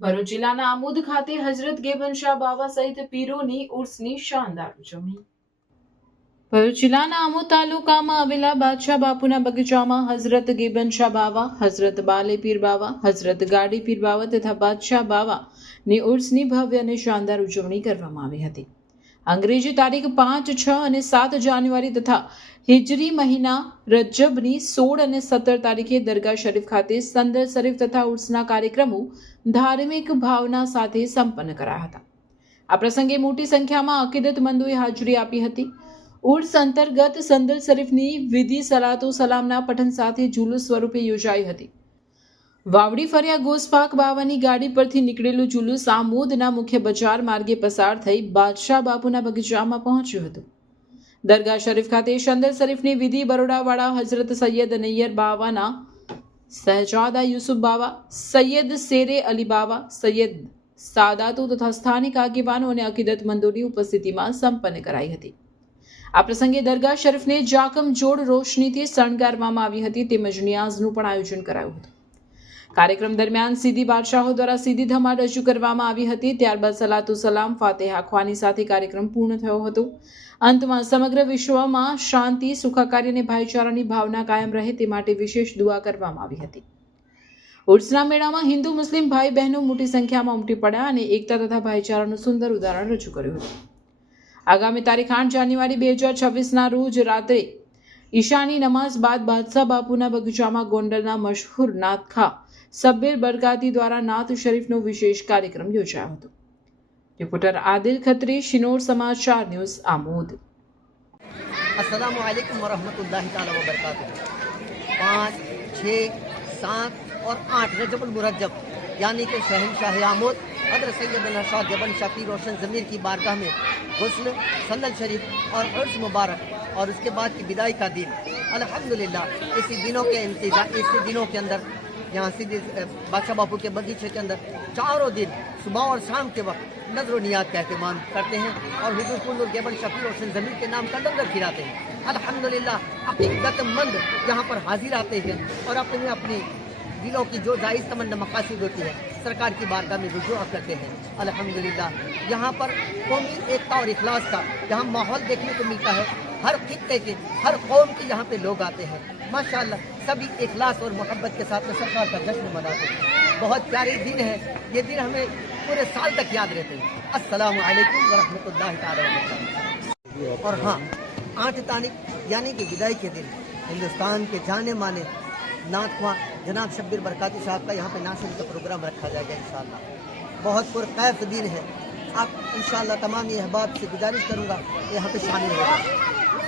ભરૂચ જિલ્લાના આમોદ ખાતે હજરત ગેબન શાહ બાવા સહિત પીરોની ઉર્સની શાનદાર ઉજવણી. ભરૂચ જિલ્લાના આમોદ તાલુકામાં આવેલા બાદશાહ બાપુના બગીચામાં હઝરત ગેબન શાહ બાવા, હઝરત બાલે પીર બાવા, હઝરત ગાડી પીર બાવા તથા બાદશાહ બાવાની ઉર્સની ભવ્ય અને શાનદાર ઉજવણી કરવામાં આવી હતી. અંગ્રેજી તારીખ 5, 6 અને 7 જાન્યુઆરી તથા હિજરી મહિના રજબની 16 અને 17 તારીખે દરગાહ શરીફ ખાતે સંદર શરીફ તથા ઉર્સના કાર્યક્રમો ધાર્મિક ભાવના સાથે સંપન્ન કરાયા હતા. આ પ્રસંગે મોટી સંખ્યામાં અકીદતમંદોએ હાજરી આપી હતી. ઉર્સ અંતર્ગત સંદર શરીફની વિધિ સલાતો સલામના પઠન સાથે જુલુસ સ્વરૂપે યોજાઈ હતી. વાવડી ફર્યા ગોસપાક બાવાની ગાડી પરથી નીકળેલું જુલુસ આમોદના મુખ્ય બજાર માર્ગે પસાર થઈ બાદશાહ બાપુના બગીચામાં પહોંચ્યું હતું. દરગાહ શરીફ ખાતે સંદર શરીફની વિધિ બરોડાવાળા હઝરત સૈયદ નૈયર બાવાના શહેજાદા યુસુફ બાવા, સૈયદ શેરે અલી બાવા, સૈયદ સાદાતો તથા સ્થાનિક આગેવાનો અને અકીદતમંદોની ઉપસ્થિતિમાં સંપન્ન કરાઈ હતી. આ પ્રસંગે દરગાહ શરીફને જાકમજોડ રોશનીથી શણગારવામાં આવી હતી તેમજ નિયાઝનું પણ આયોજન કરાયું હતું. કાર્યક્રમ દરમિયાન સીધી બાદશાહો દ્વારા સીધી ધમાલ રજૂ કરવામાં આવી હતી. ત્યારબાદ સલાતુ સલામ ફાતેહા ખ્વાની સાથે કાર્યક્રમ પૂર્ણ થયો હતો. અંતમાં સમગ્ર વિશ્વમાં શાંતિ, સુખાકારી અને ભાઈચારાની ભાવના કાયમ રહે તે માટે વિશેષ દુઆ કરવામાં આવી હતી. ઉર્સના મેળામાં હિન્દુ મુસ્લિમ ભાઈ બહેનો મોટી સંખ્યામાં ઉમટી પડ્યા અને એકતા તથા ભાઈચારાનું સુંદર ઉદાહરણ રજૂ કર્યું હતું. આગામી તારીખ 8 જાન્યુઆરી 2026ના રોજ રાત્રે ઈશાની નમાઝ બાદ બાદશાહ બાપુના બગીચામાં ગોંડલના મશહૂર નાતખા સબ્બીર બરગાતી દ્વારા નાત શરીફનો વિશેષ કાર્યક્રમ યોજાયો હતો. રિપોર્ટર આદિલ ખત્રી, શિનોર સમાચાર ન્યૂઝ, આમોદ. अस्सलामु अलैकुम वरहमतुल्लाहि ताला व बरकातुहू। 5, 6, 7 और 8 रजबुल मुरज्जब यानी कि शहंशाह आमोद हज़रत सैयदना शाह गबन शाह पीर रोशन ज़मीर की बारगाह में गुस्ल, संदल शरीफ और उर्स मुबारक और उसके बाद की विदाई का दिन अल्हम्दुलिल्लाह इसी दिनों के अंदर यहाँ सीधे बादशाह बापू के बगीचे के अंदर चारों दिन सुबह और शाम के वक्त नजर नियात का अहतमाम करते हैं और हुजूर कुल्लुर गेबन शाह पीर रोशन ज़मीर के नाम का लंगर खिलाते हैं। अल्हम्दुलिल्लाह अकीदतमंद यहाँ पर हाजिर आते हैं और अपने अपनी दिलों की जो जायज़ तमन्ना मकासद होती है सरकार की बारगाह में रुजू करते हैं। अल्हम्दुलिल्लाह यहाँ पर कौमी एकता और इखलास का यहाँ माहौल देखने को मिलता है। हर खित्ते के, हर कौम के यहाँ पे लोग आते हैं। माशाअल्लाह सभी इखलास और मोहब्बत के साथ में सरकार का जश्न मनाते हैं। बहुत प्यारे दिन है, ये दिन हमें पूरे साल तक याद रहते हैं। अस्सलामु अलैकुम वरहमतुल्लाहि ताला व बरकातुहू। और हाँ, 8 तारीख यानी कि विदाई के दिन हिंदुस्तान के जाने माने नातख्वां जनाब शब्बीर बरकाती साहब का यहाँ पे नाशरी का प्रोग्राम रखा जाएगा इंशाअल्लाह। बहुत पुरकैफ दिन है। आप इंशाअल्लाह तमाम अहबाब से गुजारिश करूँगा यहाँ पे शामिल होगा।